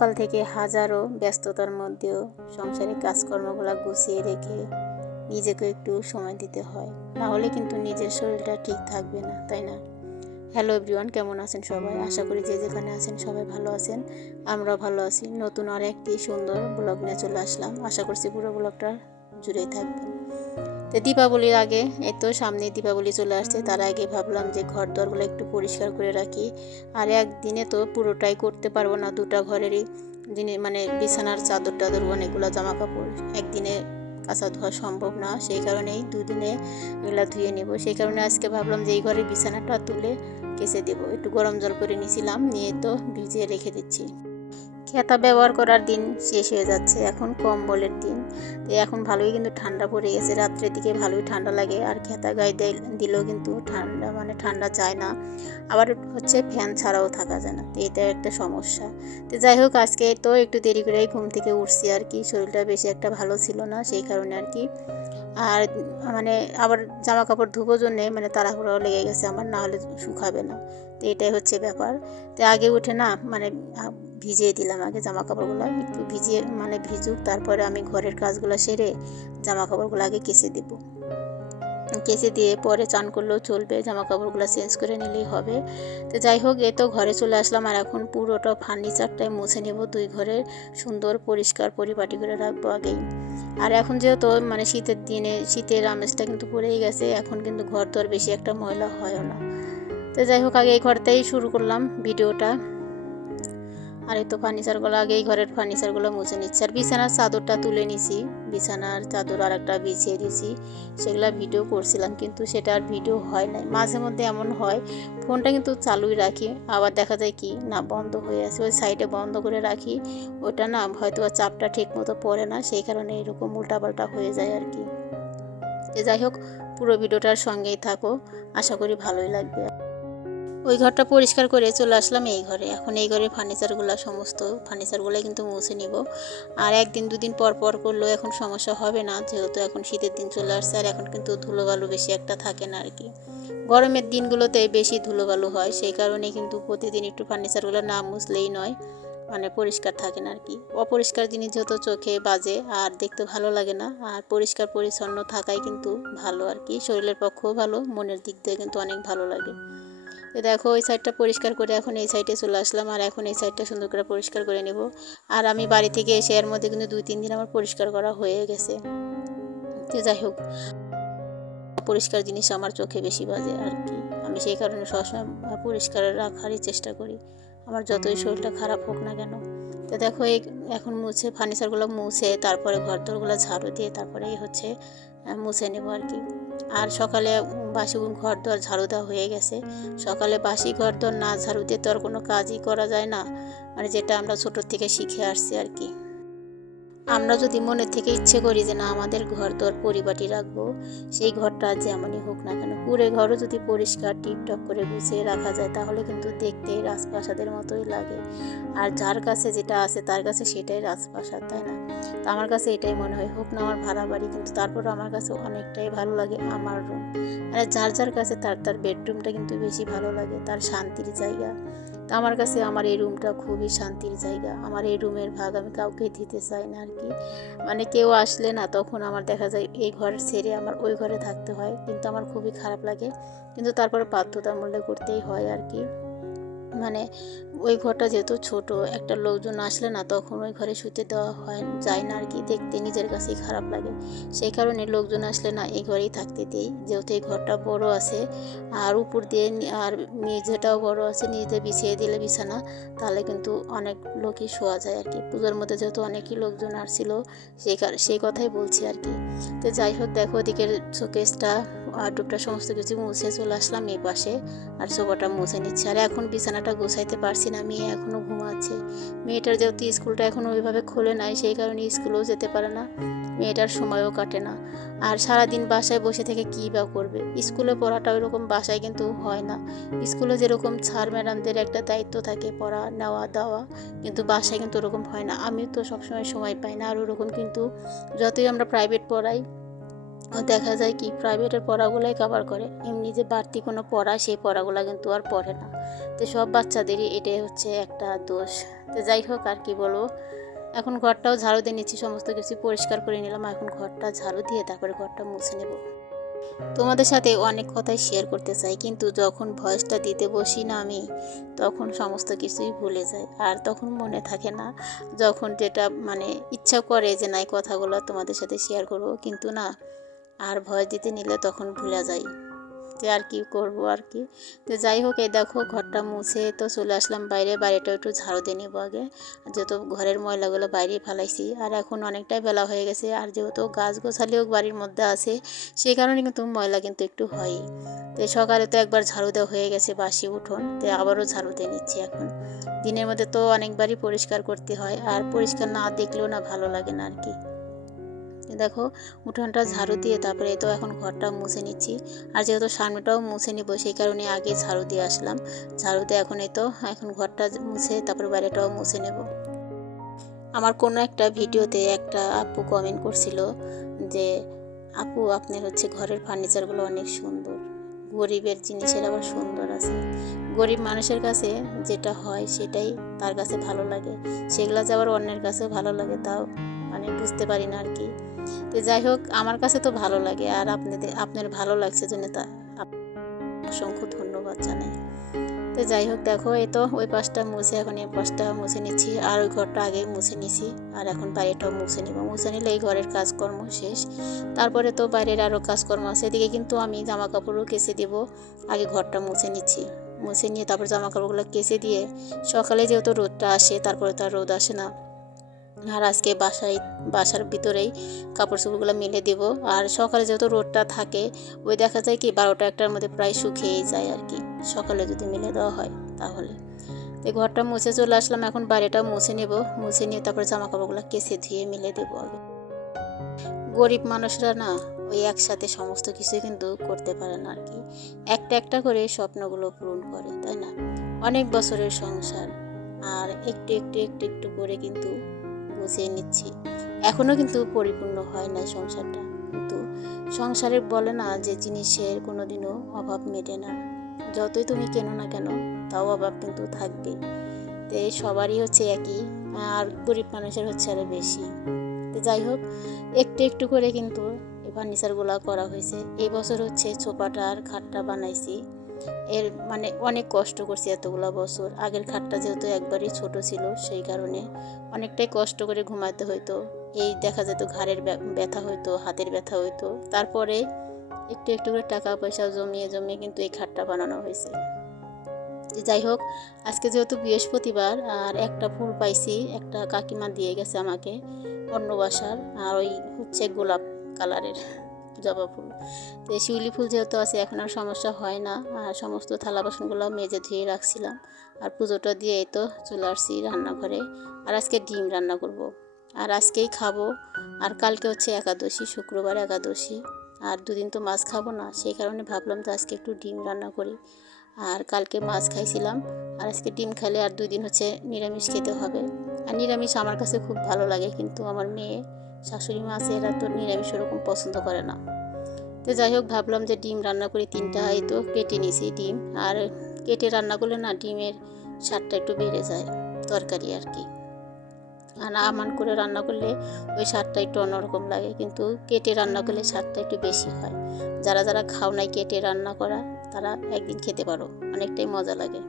সকাল থেকে হাজারো ব্যস্ততার মধ্যেও সংসারিক কাজকর্মগুলো গুছিয়ে রেখে নিজেকে একটু সময় দিতে হয়। না হলে কিন্তু নিজের শরীরটা ঠিক থাকবে না, তাই না? হ্যালো এভরিওয়ান কেমন আছেন সবাই? আশা করি যে যেখানে আছেন সবাই ভালো আছেন, আমরাও ভালো আছি। নতুন আর একটি সুন্দর ব্লগ নিয়ে চলে আসলাম। আশা করছি পুরো ব্লগটা জুড়েই থাকবেন তো দীপাবলির আগে এই তো সামনে দীপাবলি চলে আসছে, তার আগে ভাবলাম যে ঘর দরগুলো একটু পরিষ্কার করে রাখি। আর একদিনে তো পুরোটাই করতে পারব না দুটা ঘরেরই। জিনিস মানে বিছানার চাদর টাদর অনেকগুলো জামা কাপড় একদিনে কাঁচা ধোয়া সম্ভব না, সেই কারণেই দুদিনে এগুলো ধুয়ে নেব। সেই কারণে আজকে ভাবলাম যে এই ঘরের বিছানাটা তুলে কেচে দেবো। একটু গরম জল করে নিয়েছিলাম নিয়ে তো ভিজিয়ে রেখে দিচ্ছি। খেতা ব্যবহার করার দিন শেষ হয়ে যাচ্ছে, এখন কম্বলের দিন। তো এখন ভালোই কিন্তু ঠান্ডা পড়ে গেছে, রাত্রের দিকে ভালোই ঠান্ডা লাগে, আর খেতা গায়ে দিলেও কিন্তু ঠান্ডা মানে ঠান্ডা যায় না। আবার হচ্ছে ফ্যান ছাড়াও থাকা যায় না, তো এটা একটা সমস্যা। তো যাই হোক, আজকে তো একটু দেরি করেই ঘুম থেকে উঠছি আর কি, শরীরটা বেশি একটা ভালো ছিল না, সেই কারণে আর কি। আর মানে আবার জামা কাপড় ধুবো জন্যে মানে তাড়াহুড়াও লেগে গেছে আমার, না হলে শুকাবে না, তো এটাই হচ্ছে ব্যাপার। তো আগে উঠে না মানে ভিজিয়ে দিলাম আগে জামা কাপড়গুলো একটু ভিজিয়ে মানে ভিজুক, তারপরে আমি ঘরের কাজগুলো সেরে জামা কাপড়গুলো আগে কেচে দেবো। কেচে দিয়ে পরে চান করলেও চলবে জামা কাপড়গুলো চেঞ্জ করে নিলেই হবে। তো যাই হোক এ তো ঘরে চলে আসলাম আর এখন পুরোটা ফার্নিচারটাই মুছে নেব, দুই ঘরের সুন্দর পরিষ্কার পরিপাটি করে রাখব আগেই। আর এখন যেহেতু মানে শীতের দিনে, শীতের আমেজটা কিন্তু পড়েই গেছে, এখন কিন্তু ঘর তো আর বেশি একটা ময়লা হয় না। তো যাই হোক, আগে এই ঘরটাই শুরু করলাম ভিডিওটা। আর এই তো ফার্নিচারগুলো আগে এই ঘরের ফার্নিচারগুলো মুছে নিচ্ছি। আর বিছানার চাদরটা তুলে নিছি। বিছানার চাদর আর একটা বিছিয়ে দিছি সেগুলো ভিডিও করছিলাম, কিন্তু সেটা আর ভিডিও হয় নাই। মাঝে মধ্যে এমন হয় ফোনটা কিন্তু চালুই রাখি। আবার দেখা যায় কি, না, বন্ধ হয়ে আছে। ওই সাইডে বন্ধ করে রাখি। ওটা না হয়তো চাপটা ঠিক মতো পড়ে না, সেই কারণে এরকম উল্টাপাল্টা হয়ে যায় আর কি। যাই হোক, পুরো ভিডিওটার সঙ্গেই থাকো। আশা করি ভালোই লাগবে। ওই ঘরটা পরিষ্কার করে চলে আসলাম এই ঘরে। এখন এই ঘরে ফার্নিচারগুলো সমস্ত ফার্নিচারগুলো কিন্তু মুছে নিব। আর একদিন, দুদিন পর পর করলেও এখন সমস্যা হবে না, যেহেতু এখন শীতের দিন চলে আসছে আর এখন কিন্তু ধুলোবালু বেশি একটা থাকে না আর কি গরমের দিনগুলোতে বেশি ধুলোবালু হয়, সেই কারণে কিন্তু প্রতিদিন একটু ফার্নিচারগুলো না মুছলেই নয় মানে পরিষ্কার থাকে না আর কি অপরিষ্কার জিনিস যেহেতু চোখে বাজে আর দেখতে ভালো লাগে না, আর পরিষ্কার পরিচ্ছন্ন থাকাই কিন্তু ভালো আর কি শরীরের পক্ষেও ভালো, মনের দিক দিয়ে কিন্তু অনেক ভালো লাগে। তো দেখো, ওই সাইডটা পরিষ্কার করে এখন এই সাইডে চলে আসলাম, আর এখন এই সাইডটা সুন্দর করে পরিষ্কার করে নেব। আর আমি বাড়ি থেকে এসে এর মধ্যে কিন্তু দুই, তিন দিন আমার পরিষ্কার করা হয়ে গেছে। তো যাই হোক, পরিষ্কার জিনিস আমার চোখে বেশি বাজে আর কি। আমি সেই কারণে সবসময় পরিষ্কার রাখারই চেষ্টা করি। আমার যতই শরীরটা খারাপ হোক না কেন। তো দেখো, এই এখন মুছে ফার্নিচারগুলো মুছে, তারপরে ঘর দরগুলো ঝাড়ু দিয়ে তারপরে এই হচ্ছে মুছে নেব আর কি। আর সকালে বাসি ঘর দর ঝাড়ু দেওয়া হয়ে গেছে। সকালে বাসি ঘর দর না ঝাড়ু দিয়ে তো আর কোনো কাজই করা যায় না। মানে যেটা আমরা ছোটোর থেকে শিখে আসছি আর কি। আমরা যদি মনে থেকে ইচ্ছে করি যে না, আমাদের ঘর দর পরিপাটি রাখব, সেই ঘরটা যেমনই হোক না কেন কুড়ে ঘরও যদি পরিষ্কার টিপটপ করে গুছিয়ে রাখা যায়, তাহলে কিন্তু দেখতে রাজপ্রাসাদের মতোই লাগে। আর যার কাছে যেটা আছে, তার কাছে সেটাই রাজপ্রাসাদ, তাই না? তো আমার কাছে এটাই মনে হয়, হোক না আমার ভাড়া বাড়ি, কিন্তু তারপর আমার কাছে অনেকটাই ভালো লাগে আমার রুম মানে যার যার কাছে তার তার বেডরুমটা কিন্তু বেশি ভালো লাগে, তার শান্তির জায়গা। আমার কাছে আমার এই রুমটা খুবই শান্তির জায়গা। আমার এই রুমের ভাগ আমি কাউকে দিতে চাই না আর কি মানে কেউ আসলে না, তখন আমার দেখা যায় এই ঘর ছেড়ে আমার ওই ঘরে থাকতে হয়। কিন্তু আমার খুবই খারাপ লাগে। কিন্তু তারপরে বাধ্যতামূল্য করতেই হয় আর কি মানে ওই ঘরটা যেহেতু ছোট, একটা লোকজন আসলে না তখন ওই ঘরে শুতে দেওয়া হয়, যায় না আর কি, দেখতে নিজের কাছেই খারাপ লাগে। সেই কারণে লোকজন আসলে না এই ঘরেই থাকতে দিই যেহেতু এই ঘরটা বড় আছে। আর উপর দিয়ে আর মেঝেটাও বড় আছে, নিচে বিছিয়ে দিলে বিছানা, তাহলে কিন্তু অনেক লোকই শোয়া যায় আর কি। পুজোর মধ্যে যেহেতু অনেকই লোকজন আসছিল, সেই সেই কথাই বলছি আর কি। তো যাই হোক, দেখো ওদিকের শোকেসটা আর টুপটা সমস্ত কিছু মুছে চলে আসলাম এই পাশে। আর সোফাটা মুছে নিচ্ছে। আর এখন বিছানাটা গোছাইতে পারছি না, মেয়ে এখনও ঘুমাচ্ছে। মেয়েটার যেহেতু স্কুলটা এখনও ওইভাবে খোলে নাই, সেই কারণে স্কুলেও যেতে পারে না। মেয়েটার সময়ও কাটে না। আর সারাদিন বাসায় বসে থেকে কী বা করবে? স্কুলে পড়াটা ওইরকম বাসায় কিন্তু হয় না। স্কুলে যেরকম স্যার ম্যাডামদের একটা দায়িত্ব থাকে পড়া, নেওয়া, দেওয়া, কিন্তু বাসায় কিন্তু ওরকম হয় না। আমি তো সবসময় সময় পাই না, আর ওরকম কিন্তু যতই আমরা প্রাইভেট পড়াই দেখা যায় কি প্রাইভেটের পড়াগুলোই কভার করে। এমনি যে বাড়তি কোনো পড়া সেই পড়াগুলো কিন্তু আর পড়ে না। তো সব বাচ্চাদেরই এটাই হচ্ছে একটা দোষ। তো যাই হোক, আর কি বলব? এখন ঘরটাও ঝাড়ু দিয়ে নিচ্ছি, সমস্ত কিছু পরিষ্কার করে নিলাম। এখন ঘরটা ঝাড়ু দিয়ে তারপরে ঘরটা মুছে নেব। তোমাদের সাথে অনেক কথাই শেয়ার করতে চাই, কিন্তু যখন ভয়েসটা দিতে বসি না আমি, তখন সমস্ত কিছুই ভুলে যাই। আর তখন মনে থাকে না, যখন যেটা মানে ইচ্ছা করে যে, নাই, কথাগুলো তোমাদের সাথে শেয়ার করব। কিন্তু না আর ভয় দিতে নিলে তখন ভুলে যাই। যে আর কি করব আর কি? তো যাই হোক, এই দেখো ঘরটা মুছে তো চলে আসলাম বাইরে। বাইরেটা একটু ঝাড়ু দিয়ে নেব আগে। যত ঘরের ময়লাগুলো বাইরে ফেলাইছি, আর এখন অনেকটাই বেলা হয়ে গেছে। আর যেহেতু গাছ গোছালিও বাড়ির মধ্যে আছে, সেই কারণে কিন্তু ময়লা কিন্তু একটু হয়ই তো সকালে তো একবার ঝাড়ু দেওয়া হয়ে গেছে বাসি, উঠোন। তো আবারও ঝাড়ু দিয়ে নিচ্ছি এখন। দিনের মধ্যে তো অনেকবারই পরিষ্কার করতে হয়, আর পরিষ্কার না দেখলেও না ভালো লাগে না আর কি। দেখো, উঠোনটা ঝাড়ু দিয়ে তারপরে তো এখন ঘরটা মুছে নিচ্ছি। আর যেহেতু সামনেটাও মুছে নিব, সেই কারণে আগে ঝাড়ু দিয়ে আসলাম। ঝাড়ু দিয়ে এখন এই তো, এখন ঘরটা মুছে তারপরে বাইরেটাও মুছে নেব। আমার কোনো একটা ভিডিওতে একটা আপু কমেন্ট করছিল যে, আপু, আপনার হচ্ছে ঘরের ফার্নিচারগুলো অনেক সুন্দর। গরিবের জিনিসের আবার সুন্দর আছে। গরিব মানুষের কাছে যেটা হয় সেটাই তার কাছে ভালো লাগে। সেগুলো যে আবার অন্যের কাছে ভালো লাগে, তাও মানে বুঝতে পারি না আর কি। তো যাই হোক, আমার কাছে তো ভালো লাগে আর আপনাদের, আপনার ভালো লাগছে জন্য তা অসংখ্য ধন্যবাদ জানাই। তো যাই হোক, দেখো, এই তো ওই পাশটা মুছে, এখন এই পাশটা মুছে নিচ্ছি আর ওই ঘরটা আগে মুছে নিছি আর এখন বাইরেটাও মুছে নিব। মুছে নিলে এই ঘরের কাজকর্ম শেষ। তারপরে তো বাইরের আরও কাজকর্ম আছে। এদিকে কিন্তু আমি জামা কাপড়ও কেসে দেব। আগে ঘরটা মুছে নিচ্ছি। মুছে নিয়ে তারপর জামা কাপড়গুলো কেসে দিয়ে সকালে যেহেতু রোদটা আসে, তারপরে তো আর রোদ আসে না। আর আজকে বাসায়, বাসার ভিতরেই কাপড় চোপড়গুলো মেলে দেবো। আর সকালে যেহেতু রোদটা থাকে, ওই দেখা যায় কি বারোটা একটার মধ্যে প্রায় শুকিয়েই যায় আর কি। সকালে যদি মেলে দেওয়া হয় তাহলে। তো ঘরটা মুছে চলে আসলাম, এখন বাড়িটা মুছে নেব। মুছে নিয়ে তারপর জামা কাপড়গুলো কেসে ধুয়ে মেলে দেবো আগে। গরিব মানুষরা না, ওই একসাথে সমস্ত কিছু কিন্তু করতে পারে না আর কি। একটা একটা করে স্বপ্নগুলো পূরণ করে, তাই না? অনেক বছরের সংসার, আর একটু একটু একটু একটু করে কিন্তু গুছিয়ে নিচ্ছি। এখনও কিন্তু পরিপূর্ণ হয় না সংসারটা। কিন্তু সংসারে বলে না যে জিনিসের কোনো দিনও অভাব মেটে না। যতই তুমি কেনো না কেন, তাও অভাব কিন্তু থাকবে তো এই সবারই হচ্ছে একই, আর গরিব মানুষের হচ্ছে আরও বেশি। তো যাই হোক, একটু একটু করে কিন্তু ফার্নিচারগুলো করা হয়েছে। এই বছর হচ্ছে ছোপাটা আর খাটটা বানাইছি। এর মানে অনেক কষ্ট করছি এতগুলো বছর। আগের খাটটা যেহেতু একবারই ছোট ছিল, সেই কারণে অনেকটাই কষ্ট করে ঘুমাতে হইতো। এই দেখা যেত ঘাড়ের ব্যথা হইতো, হাতের ব্যথা হইতো। তারপরে একটু একটু করে টাকা পয়সা জমিয়ে জমিয়ে কিন্তু এই খাটটা বানানো হয়েছে। যাই হোক, আজকে যেহেতু বৃহস্পতিবার, আর একটা ফুল পাইছি, একটা কাকিমা দিয়ে গেছে আমাকে অন্য বাসার আর ওই হচ্ছে গোলাপ কালারের। জবা ফুল। তো এই শিউলি ফুল যেহেতু আছে, এখন আর সমস্যা হয় না। আর সমস্ত থালা বাসনগুলো মেজে ধুয়ে রাখছিলাম। আর পুজোটা দিয়ে তো চলে আসছি রান্নাঘরে। আর আজকে ডিম রান্না করব। আর আজকেই খাব। আর কালকে হচ্ছে একাদশী, শুক্রবার একাদশী। আর দুদিন তো মাছ খাব না, সেই কারণে ভাবলাম যে আজকে একটু ডিম রান্না করি। আর কালকে মাছ খাইছিলাম। আর আজকে ডিম খেলে আর দুই দিন হচ্ছে নিরামিষ খেতে হবে। আর নিরামিষ আমার কাছে খুব ভালো লাগে কিন্তু আমার মেয়ে। শাশুড়ি মা আছে, এরা তো নিরামিষ, ওরকম পছন্দ করে না। তো যাই হোক, ভাবলাম যে ডিম রান্না করি, তিনটা এই তো, কেটে নিয়েছি ডিম। আর কেটে রান্না করলে না, ডিমের স্বাদটা একটু বেড়ে যায়, তরকারি আর কি। আর আমান করে রান্না করলে ওই স্বাদটা একটু অন্যরকম লাগে, কিন্তু কেটে রান্না করলে স্বাদটা একটু বেশি হয়। যারা যারা খাও নাই কেটে রান্না করা, তারা একদিন খেতে পারো, অনেকটাই মজা লাগে।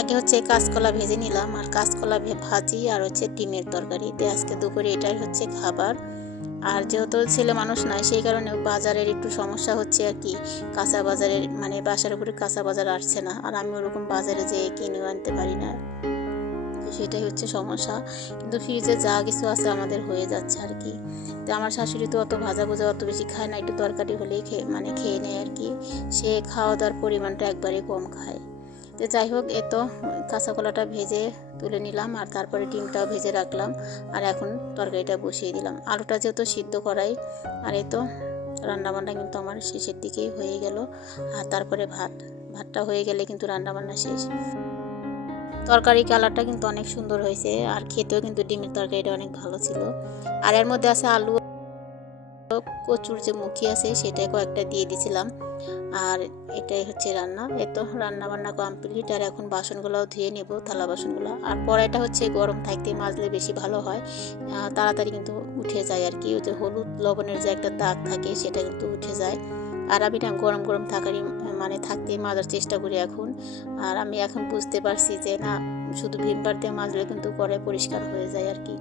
আগে হচ্ছে কাঁচকলা ভেজে নিলাম আর কাঁচকলা ভাজি আর হচ্ছে ডিমের তরকারি। তো আজকে দুপুরে এটাই হচ্ছে খাবার। আর যেহেতু ছেলে মানুষ নয় সেই কারণে বাজারের একটু সমস্যা হচ্ছে আর কি। কাঁচা বাজারের মানে বাসার উপরে কাঁচা বাজার আসছে না। আর আমি ওরকম বাজারে যেয়ে কিনে আনতে পারি না। সেটাই হচ্ছে সমস্যা। কিন্তু ফ্রিজে যা কিছু আছে আমাদের হয়ে যাচ্ছে আর কি। তো আমার শাশুড়ি তো অত ভাজা ভুজা অত বেশি খায় না, একটু তরকারি হলেই খেয়ে মানে খেয়ে নেয় আর কি। সে খাওয়া দাওয়ার পরিমাণটা একবারে কম খায়। তো যাই হোক, এ তো কাঁচা কলাটা ভেজে তুলে নিলাম আর তারপরে ডিমটাও ভেজে রাখলাম আর এখন তরকারিটা বসিয়ে দিলাম। আলুটা যেহেতু সিদ্ধ করাই, আর এ তো রান্নাবান্না কিন্তু আমার শেষের দিকেই হয়ে গেল। আর তারপরে ভাত, ভাতটা হয়ে গেলে কিন্তু রান্নাবান্না শেষ। তরকারি কালারটা কিন্তু অনেক সুন্দর হয়েছে আর খেতেও কিন্তু ডিমের তরকারিটা অনেক ভালো ছিল। আর এর মধ্যে আছে আলু কচুর যে মুখি আছে সেটাই কয়েকটা দিয়ে দিছিলাম। আর এটাই হচ্ছে রান্না। এত রান্না বান্না কমপ্লিট আর এখন বাসনগুলোও ধুয়ে নেব, থালা বাসনগুলো। আর পরাইটা হচ্ছে গরম থাকতে মাজলে বেশি ভালো হয়। তাড়াতাড়ি কিন্তু উঠে যায় আর কি। ওই যে হলুদ লবণের যে একটা দাগ থাকে সেটা কিন্তু উঠে যায়। আর আমি না গরম গরম থাকারই মানে থাকতেই মাজার চেষ্টা করি এখন। আর আমি এখন বুঝতে পারছি যে না, শুধু ভিমবার দিয়ে মাজলে কিন্তু কড়াই পরিষ্কার হয়ে যায় আর কি।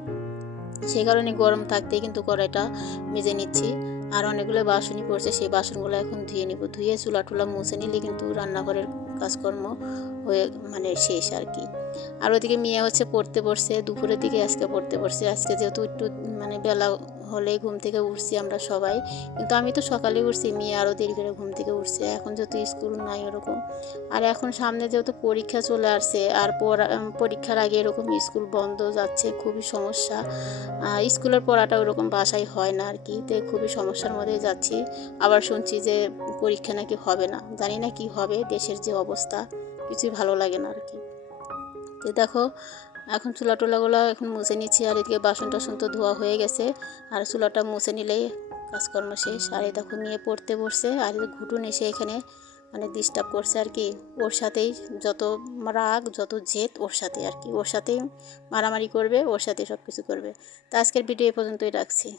সেই কারণে গরম থাকতেই কিন্তু কড়াইটা মেজে নিচ্ছি। আর অনেকগুলো বাসনই পড়ছে, সেই বাসনগুলো এখন ধুয়ে নিব। ধুয়ে চুলা টুলা মুছে নিলে কিন্তু রান্নাঘরের কাজকর্ম হয়ে মানে শেষ আর কি। আর ওদিকে মেয়ে হচ্ছে পড়তে পড়ছে দুপুরের দিকে আজকে পড়তে পড়ছে আজকে যেহেতু একটু মানে বেলা হলেই ঘুম থেকে উঠছি আমরা সবাই। কিন্তু আমি তো সকালে উঠছি, মেয়ে আরও দেরি করে ঘুম থেকে উঠছে। এখন যেহেতু স্কুল নাই ওরকম। আর এখন সামনে যেহেতু পরীক্ষা চলে আসছে, আর পরীক্ষার আগে এরকম স্কুল বন্ধ যাচ্ছে, খুবই সমস্যা। স্কুলের পড়াটা ওরকম বাসায় হয় না আর কি তো খুবই সমস্যার মধ্যে যাচ্ছি। আবার শুনছি যে পরীক্ষা নাকি হবে না। জানি না কি হবে, দেশের যে অবস্থা, কিছুই ভালো লাগে না আর কি তো দেখো এখন চুলা টুলাগুলো এখন মুছে নিচ্ছি আর এদিকে বাসন টাসন তো ধোয়া হয়ে গেছে। আর চুলাটা মুছে নিলেই কাজকর্ম শেষ। আর দেখো নিয়ে পড়তে বসছে আর ঘুটুন এসে এখানে মানে ডিস্টার্ব করছে আর কি। ওর সাথেই যত রাগ, যত জেদ, ওর সাথে আর কি। ওর সাথেই মারামারি করবে, ওর সাথে সব কিছু করবে। তো আজকের ভিডিও এ পর্যন্তই রাখছি।